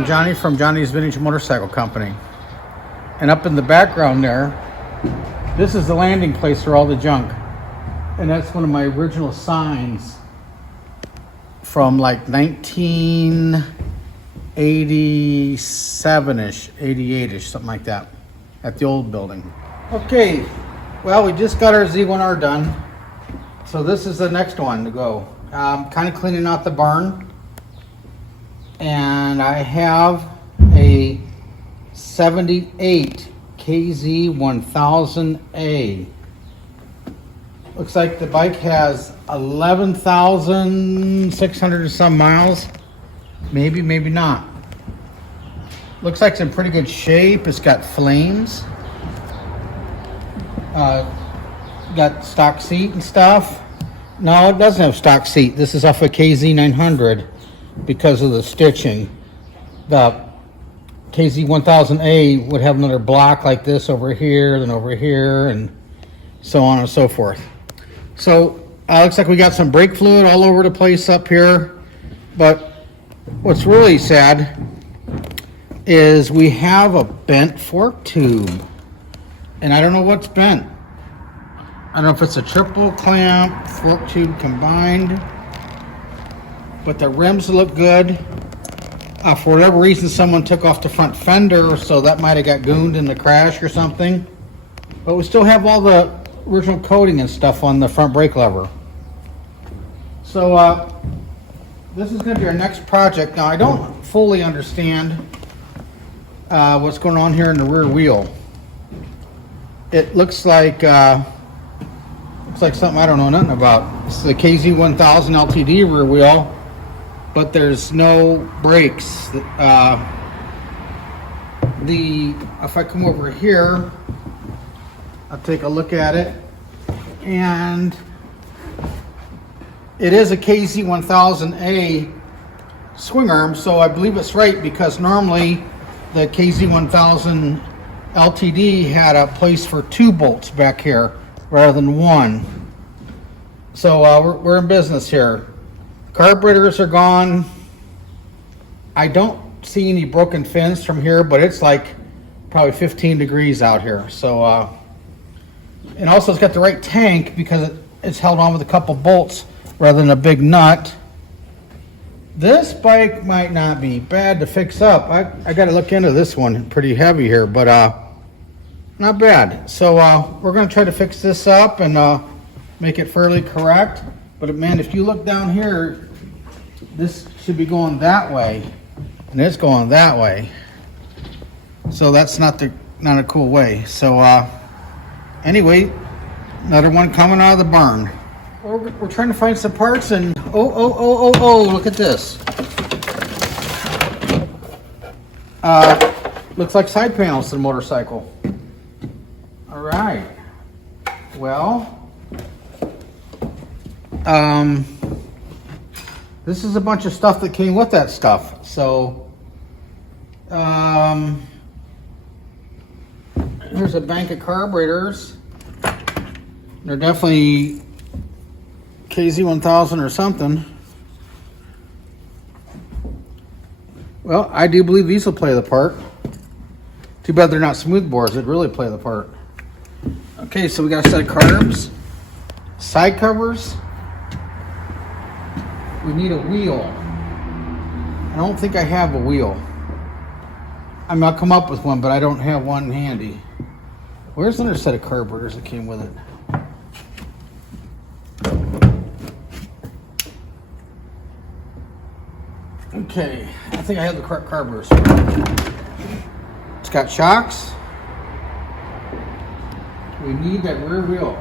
I'm Johnny from Johnny's Vintage Motorcycle Company. And up in the background there, this is the landing place for all the junk. And that's one of my original signs from like 1987-ish, 88-ish, something like that, at the old building. Okay, well, we just got our Z1R done. So this is the next one to go. Kind of cleaning out the barn. And I have a 78 KZ1000A. Looks like the bike has 11,600 or some miles. Maybe, maybe not. Looks like it's in pretty good shape. It's got flames. Got stock seat and stuff. No, it doesn't have stock seat. This is off a KZ900 because of the stitching. The KZ1000A would have another block like this over here, then over here, and so on and so forth. So looks like we got some brake fluid all over the place up here. But what's really sad is we have a bent fork tube. And I don't know what's bent. I don't know if it's a triple clamp, fork tube combined. But the rims look good. For whatever reason, someone took off the front fender, so that might have got gooned in the crash or something. But we still have all the original coating and stuff on the front brake lever. So this is going to be our next project. Now I don't fully understand what's going on here in the rear wheel. It looks like something I don't know nothing about. This is a KZ1000 LTD rear wheel, but there's no brakes. If I come over here, I'll take a look at it, and it is a KZ1000A swing arm, so I believe it's right, because normally the KZ1000 LTD had a place for 2 bolts back here rather than 1. So we're in business here. Carburetors are gone. I don't see any broken fins from here, but it's like probably 15 degrees out here. So and also it's got the right tank because it's held on with a couple bolts rather than a big nut. This bike might not be bad to fix up. I got to look into this one. Pretty heavy here, but not bad. So we're going to try to fix this up and make it fairly correct. But man, if you look down here, this should be going that way, and it's going that way. So that's not a cool way. So anyway, another one coming out of the barn. We're trying to find some parts, and oh, look at this. Looks like side panels to the motorcycle. All right. Well, this is a bunch of stuff that came with that stuff. So, here's a bank of carburetors. They're definitely KZ1000 or something. Well, I do believe these will play the part. Too bad they're not smooth bores. They'd really play the part. Okay, so we got a set of carbs, side covers. We need a wheel. I don't think I have a wheel. I mean, I'll come up with one, but I don't have one handy. Where's another set of carburetors that came with it? Okay, I think I have the correct carburetors. It's got shocks. We need that rear wheel.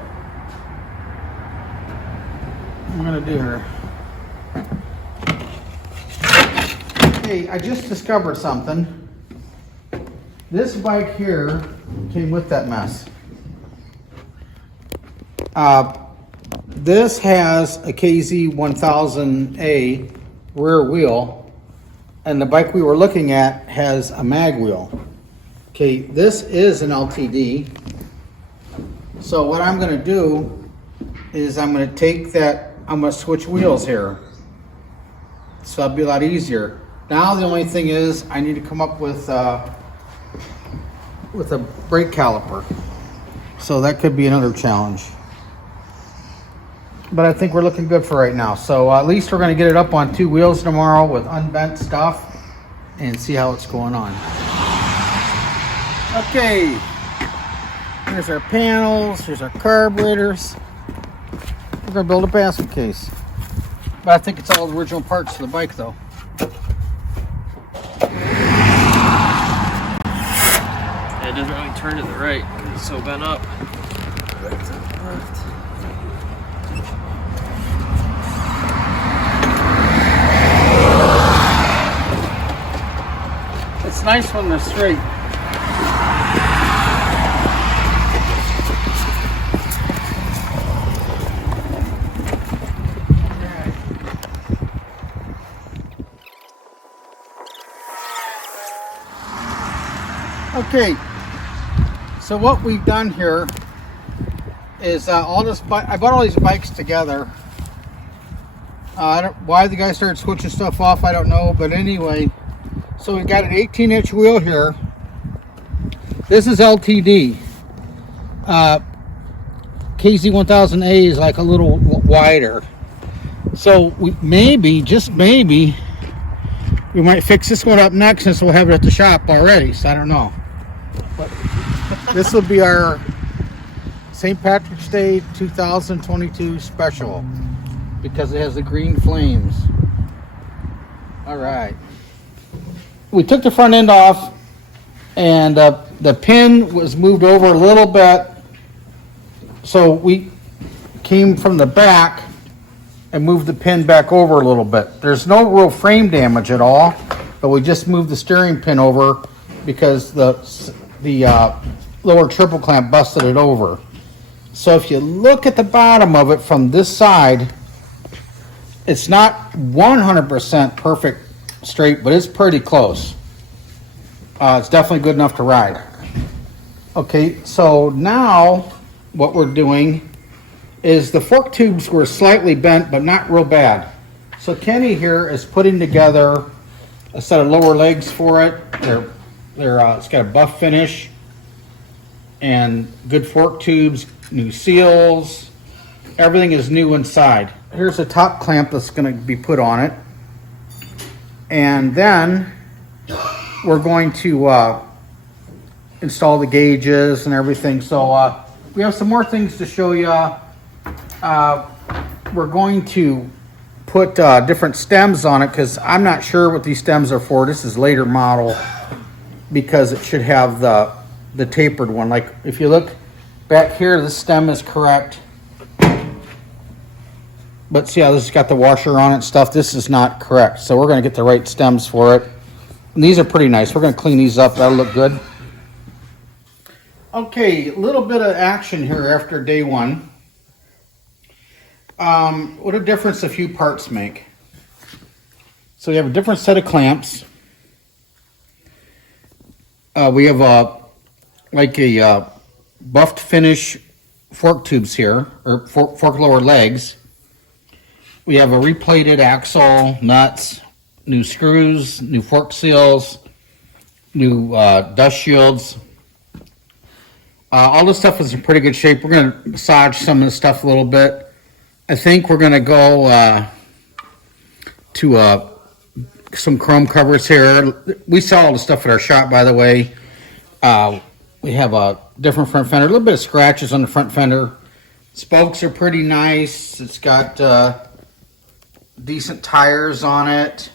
What am I gonna do here? Okay, I just discovered something. This bike here came with that mess. This has a KZ1000A rear wheel, and the bike we were looking at has a mag wheel. Okay, this is an LTD. So what I'm going to do is I'm going to switch wheels here. So that'll be a lot easier. Now the only thing is I need to come up with a brake caliper. So that could be another challenge. But I think we're looking good for right now. So at least we're going to get it up on 2 wheels tomorrow with unbent stuff and see how it's going on. Okay, here's our panels, here's our carburetors. We're going to build a basket case. But I think it's all the original parts of the bike though. It doesn't really turn to the right because it's so bent up. Right to the left. It's nice when they're straight. Okay, so what we've done here is all this. I bought all these bikes together. I don't why the guy started switching stuff off. I don't know, but anyway. So we've got an 18-inch wheel here. This is LTD. KZ1000A is like a little wider. So we maybe, just maybe, we might fix this one up next since we'll have it at the shop already. So I don't know. But this will be our St. Patrick's Day 2022 special because it has the green flames. All right. We took the front end off and the pin was moved over a little bit, so we came from the back and moved the pin back over a little bit. There's no real frame damage at all, but we just moved the steering pin over because the lower triple clamp busted it over. So if you look at the bottom of it from this side, it's not 100% perfect straight, but it's pretty close. It's definitely good enough to ride. Okay, so now what we're doing is the fork tubes were slightly bent, but not real bad. So Kenny here is putting together a set of lower legs for it. It's got a buff finish and good fork tubes, new seals. Everything is new inside. Here's a top clamp that's going to be put on it. And then we're going to install the gauges and everything. So we have some more things to show you. We're going to put different stems on it because I'm not sure what these stems are for. This is later model because it should have the tapered one. Like if you look back here, the stem is correct. But see how this has got the washer on it and stuff? This is not correct. So we're going to get the right stems for it. And these are pretty nice. We're going to clean these up. That'll look good. Okay, a little bit of action here after day one. What a difference a few parts make. So we have a different set of clamps. We have a buffed finish fork tubes here, or fork lower legs. We have a replated axle, nuts, new screws, new fork seals, new dust shields. All this stuff is in pretty good shape. We're going to massage some of the stuff a little bit. I think we're going to go to some chrome covers here. We sell all the stuff at our shop, by the way. We have a different front fender, a little bit of scratches on the front fender. Spokes are pretty nice. It's got decent tires on it.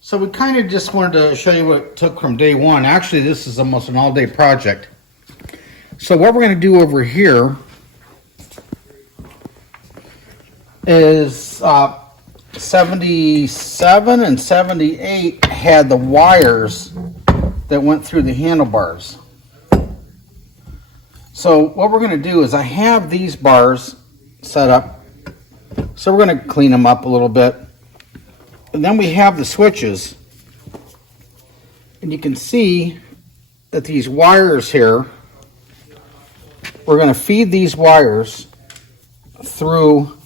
So we kind of just wanted to show you what it took from day one. Actually, this is almost an all-day project. So what we're going to do over here is 77 and 78 had the wires that went through the handlebars. So what we're going to do is I have these bars set up. So we're going to clean them up a little bit. And then we have the switches. And you can see that these wires here, we're going to feed these wires through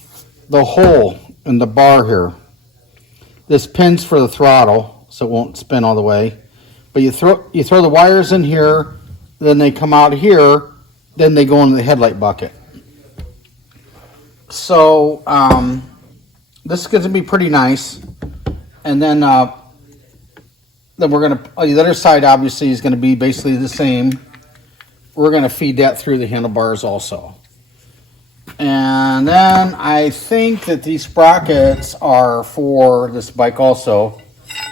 the hole in the bar here. This pin's for the throttle. so it won't spin all the way. But you throw the wires in here, then they come out here, then they go into the headlight bucket. So this is going to be pretty nice. And then we're going to, the other side obviously is going to be basically the same. We're going to feed that through the handlebars also. And then I think that these sprockets are for this bike also.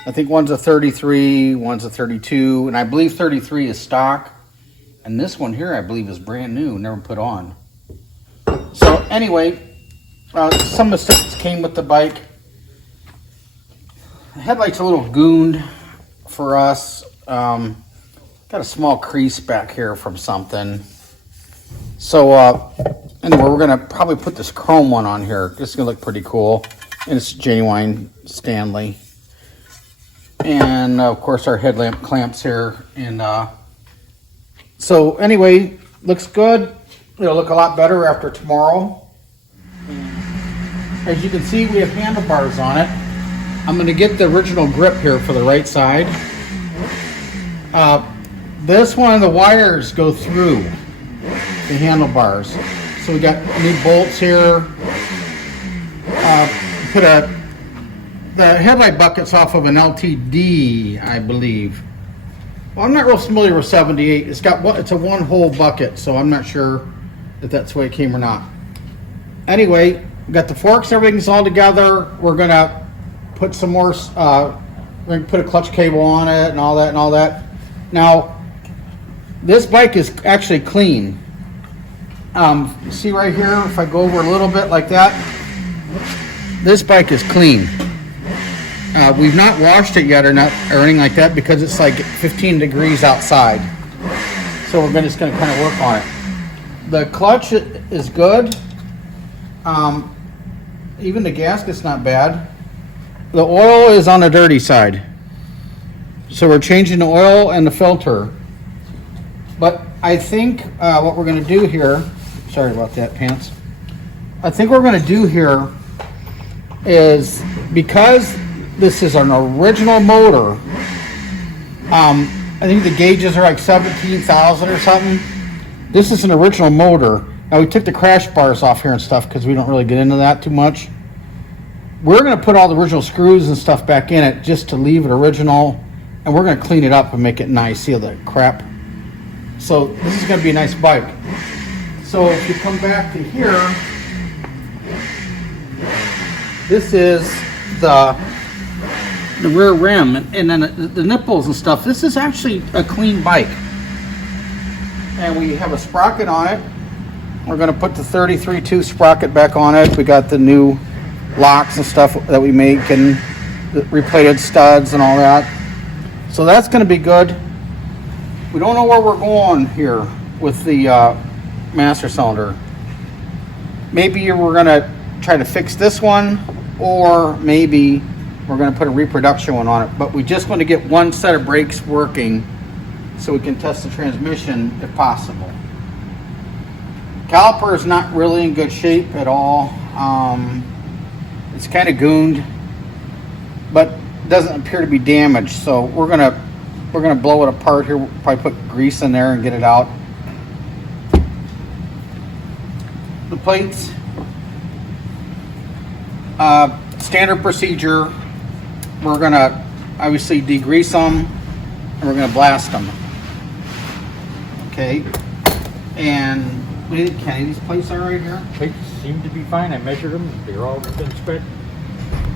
I think one's a 33, one's a 32, and I believe 33 is stock. And this one here I believe is brand new, never put on. So anyway, some mistakes came with the bike. The headlight's a little gooned for us. Got a small crease back here from something. So anyway, we're gonna probably put this chrome one on here. This is gonna look pretty cool. And it's genuine Stanley. And of course our headlamp clamps here. And so anyway, looks good. It'll look a lot better after tomorrow. As you can see, we have handlebars on it. I'm going to get the original grip here for the right side. This one, the wires go through the handlebars. So we got new bolts here. The headlight bucket's off of an LTD, I believe. Well, I'm not real familiar with 78. It's a one-hole bucket, so I'm not sure if that's the way it came or not. Anyway, we got the forks, everything's all together. We're gonna put some more, we're gonna put a clutch cable on it and all that. Now, this bike is actually clean. You see right here, if I go over a little bit like that, this bike is clean. We've not washed it yet or anything like that because it's like 15 degrees outside. So we're just gonna kind of work on it. The clutch is good. Even the gasket's not bad. The oil is on the dirty side. So we're changing the oil and the filter. But I think what we're going to do here, sorry about that, pants. I think what we're going to do here is, because this is an original motor, I think the gauges are like 17,000 or something. This is an original motor. Now we took the crash bars off here and stuff because we don't really get into that too much. We're going to put all the original screws and stuff back in it just to leave it original, and we're going to clean it up and make it nice. See all the crap? So this is going to be a nice bike. So if you come back to here, this is the rear rim, and then the nipples and stuff. This is actually a clean bike. And we have a sprocket on it. We're going to put the 33.2 sprocket back on it. We got the new locks and stuff that we make, and the replated studs and all that. So that's going to be good. We don't know where we're going here with the master cylinder. Maybe we're going to try to fix this one, or maybe we're going to put a reproduction one on it. But we just want to get one set of brakes working so we can test the transmission if possible. Caliper is not really in good shape at all. It's kind of gooned, but doesn't appear to be damaged. So we're gonna blow it apart here. We'll probably put grease in there and get it out. The plates, standard procedure. We're gonna obviously degrease them, and we're gonna blast them. Okay, and what do you think, Kenny? These plates are right here. Plates seem to be fine. I measured them. They're all within spec.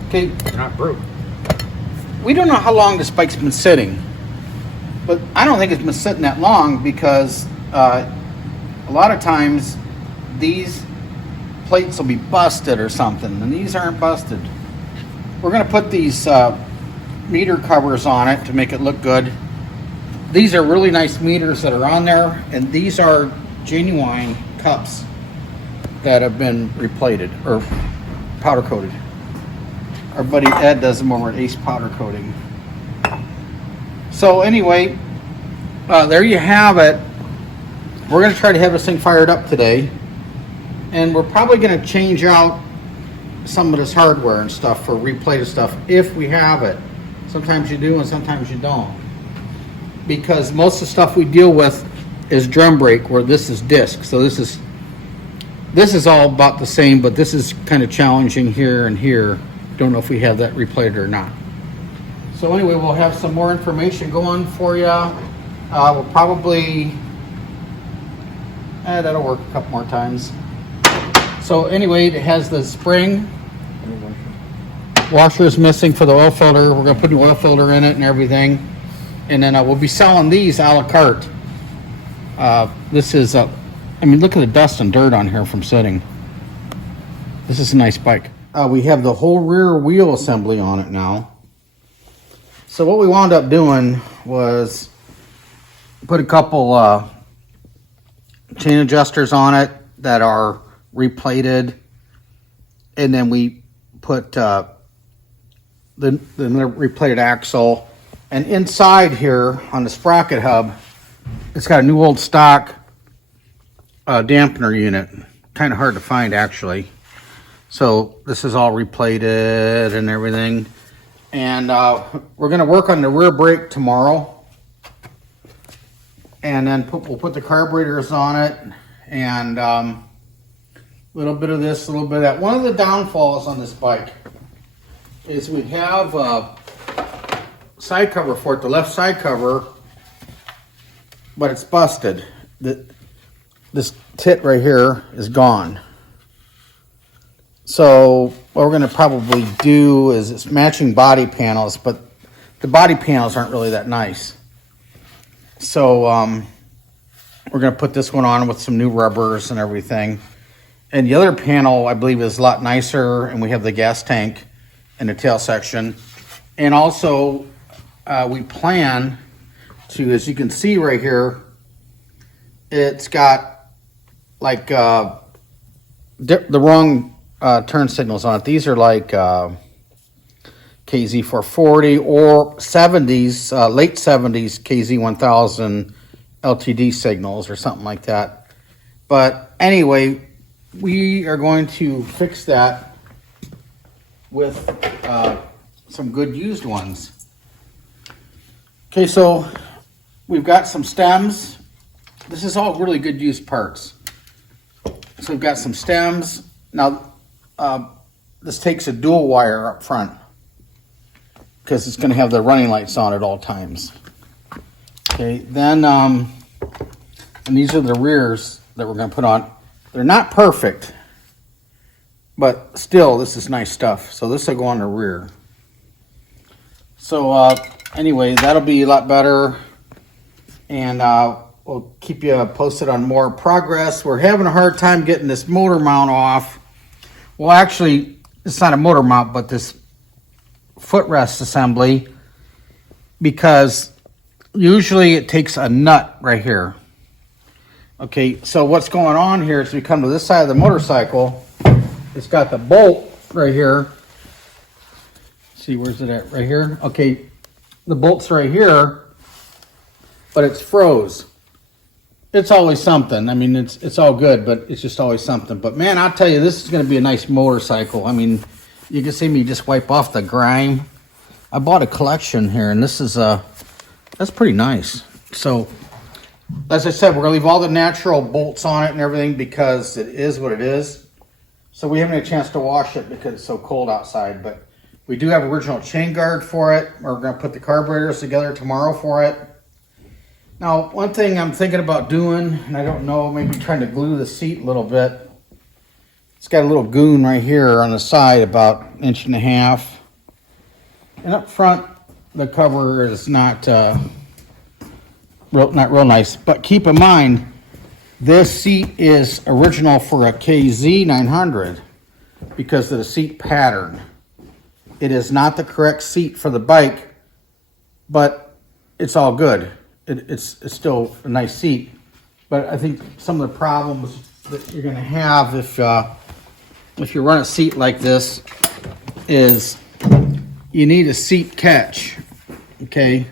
Okay, They're not broke. we don't know how long this bike's been sitting, but I don't think it's been sitting that long, because a lot of times these plates will be busted or something, and these aren't busted. We're going to put these meter covers on it to make it look good. These are really nice meters that are on there, and these are genuine cups that have been replated or powder coated. Our buddy Ed does them over at Ace Powder Coating. So anyway, there you have it. We're going to try to have this thing fired up today, and we're probably going to change out some of this hardware and stuff for replated stuff if we have it. Sometimes you do and sometimes you don't. Because most of the stuff we deal with is drum brake, where this is disc. So this is all about the same, but this is kind of challenging here and here. Don't know if we have that replayed or not. So anyway, we'll have some more information going for you. We'll probably, that'll work a couple more times. So anyway, it has the spring. Washer is missing for the oil filter. We're gonna put an oil filter in it and everything. And then we'll be selling these a la carte. This is, I mean, look at the dust and dirt on here from sitting. This is a nice bike. We have the whole rear wheel assembly on it now. So what we wound up doing was put a couple chain adjusters on it that are replated, and then we put the replated axle. And inside here on the sprocket hub, it's got a new old stock dampener unit. Kind of hard to find, actually. So this is all replated and everything. And we're going to work on the rear brake tomorrow. And then we'll put the carburetors on it. And a little bit of this, a little bit of that. One of the downfalls on this bike is we have a side cover for it, the left side cover, but it's busted. This tit right here is gone. So what we're going to probably do is it's matching body panels, but the body panels aren't really that nice. So we're going to put this one on with some new rubbers and everything. And the other panel, I believe, is a lot nicer, and we have the gas tank in the tail section. And also, we plan to, as you can see right here, it's got like the wrong turn signals on it. These are like KZ440 or 70s, late 70s KZ1000 LTD signals or something like that. But anyway, we are going to fix that with some good used ones. Okay, so we've got some stems. This is all really good used parts. So we've got some stems. Now, this takes a dual wire up front because it's going to have the running lights on at all times. Okay, then, and these are the rears that we're going to put on. They're not perfect, but still, this is nice stuff. So this will go on the rear. So anyway, that'll be a lot better, and we'll keep you posted on more progress. We're having a hard time getting this motor mount off. Well, actually, it's not a motor mount, but this footrest assembly, because usually it takes a nut right here. Okay, so what's going on here is we come to this side of the motorcycle. It's got the bolt right here. See, where's it at? Right here? Okay, the bolt's right here, but it's froze. It's always something. I mean, it's all good, but it's just always something. But man, I'll tell you, this is going to be a nice motorcycle. I mean, you can see me just wipe off the grime. I bought a collection here, and this is that's pretty nice. So, as I said, we're going to leave all the natural bolts on it and everything because it is what it is. So we haven't had a chance to wash it because it's so cold outside, but we do have original chain guard for it. We're going to put the carburetors together tomorrow for it. Now, one thing I'm thinking about doing, and I don't know, maybe trying to glue the seat a little bit. It's got a little goon right here on the side, about 1.5 inches. And up front, the cover is not real nice. But keep in mind, this seat is original for a KZ900 because of the seat pattern. It is not the correct seat for the bike, but it's all good. It's still a nice seat. But I think some of the problems that you're going to have if you run a seat like this is you need a seat catch. Okay,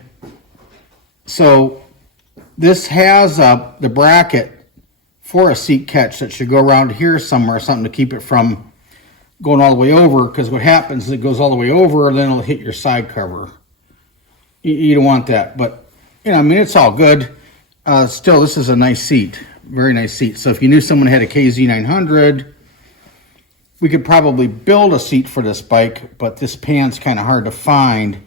so this has the bracket for a seat catch that should go around here somewhere, something to keep it from going all the way over, because what happens is it goes all the way over and then it'll hit your side cover. You don't want that, but you know, I mean, it's all good. Still, this is a nice seat, very nice seat. So if you knew someone had a KZ900, we could probably build a seat for this bike, but this pan's kind of hard to find,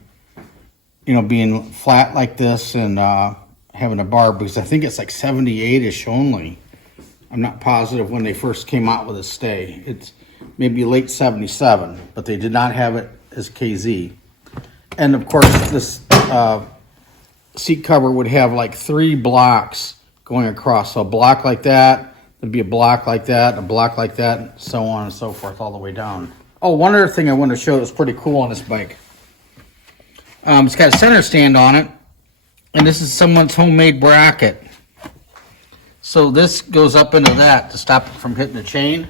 you know, being flat like this and having a bar, because I think it's like 78-ish only. I'm not positive when they first came out with a stay. It's maybe late 77, but they did not have it as KZ. And of course, this seat cover would have like 3 blocks going across. So a block like that, there'd be a block like that, a block like that, and so on and so forth all the way down. Oh, one other thing I want to show that's pretty cool on this bike. It's got a center stand on it, and this is someone's homemade bracket. So this goes up into that to stop it from hitting the chain.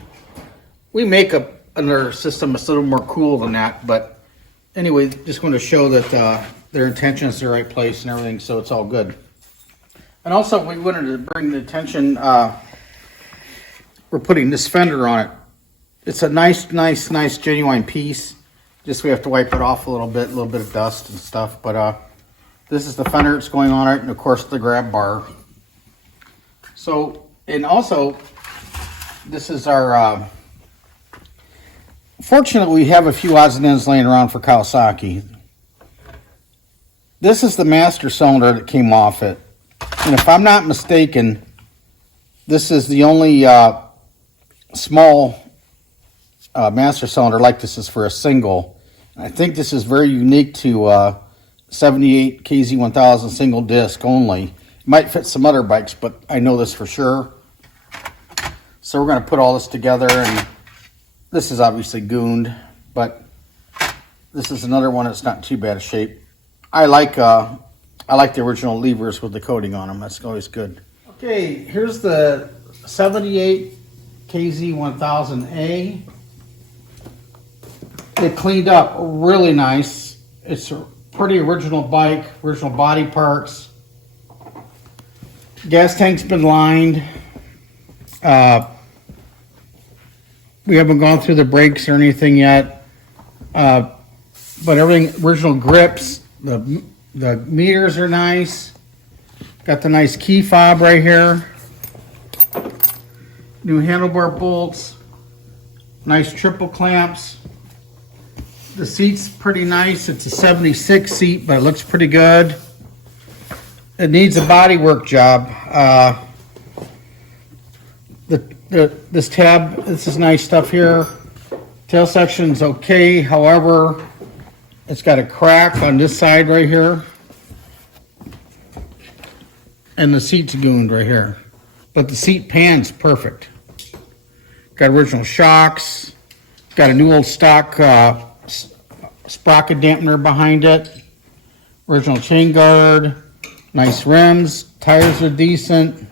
We make another system that's a little more cool than that, but anyway, just want to show that their intention is the right place and everything, so it's all good. And also, we wanted to bring the attention, we're putting this fender on it. It's a nice genuine piece. Just we have to wipe it off a little bit of dust and stuff, but this is the fender that's going on it, and of course the grab bar. So, and also, this is our, fortunately we have a few odds and ends laying around for Kawasaki. This is the master cylinder that came off it. And if I'm not mistaken, this is the only small master cylinder like this is for a single. I think this is very unique to 78 KZ1000 single disc only. It might fit some other bikes, but I know this for sure. So we're going to put all this together, and this is obviously gooned, but this is another one that's not too bad a shape. I like the original levers with the coating on them. That's always good. Okay, here's the 78 KZ1000A. They cleaned up really nice. It's a pretty original bike, original body parts. Gas tank's been lined. We haven't gone through the brakes or anything yet, but everything, original grips, the meters are nice. Got the nice key fob right here. New handlebar bolts. Nice triple clamps. The seat's pretty nice. It's a 76 seat, but it looks pretty good. It needs a bodywork job. This tab, this is nice stuff here. Tail section's okay. However, it's got a crack on this side right here. And the seat's gooned right here. But the seat pan's perfect. Got original shocks. Got a new old stock sprocket dampener behind it. Original chain guard. Nice rims. Tires are decent.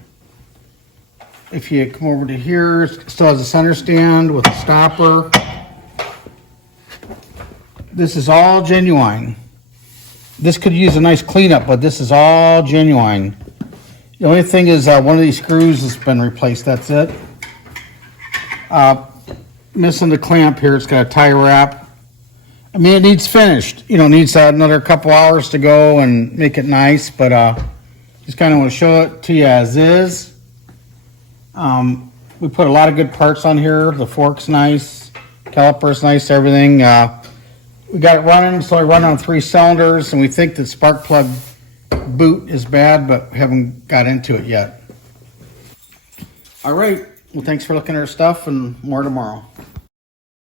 If you come over to here, it still has a center stand with a stopper. This is all genuine. This could use a nice cleanup, but this is all genuine. The only thing is one of these screws has been replaced, that's it. Missing the clamp here, it's got a tie wrap. I mean, it needs finished. You know, needs another couple hours to go and make it nice, but just kind of want to show it to you as is. We put a lot of good parts on here. The fork's nice, caliper's nice, everything. We got it running, so I run on 3 cylinders, and we think the spark plug boot is bad, but haven't got into it yet. All right, well, thanks for looking at our stuff, and more tomorrow.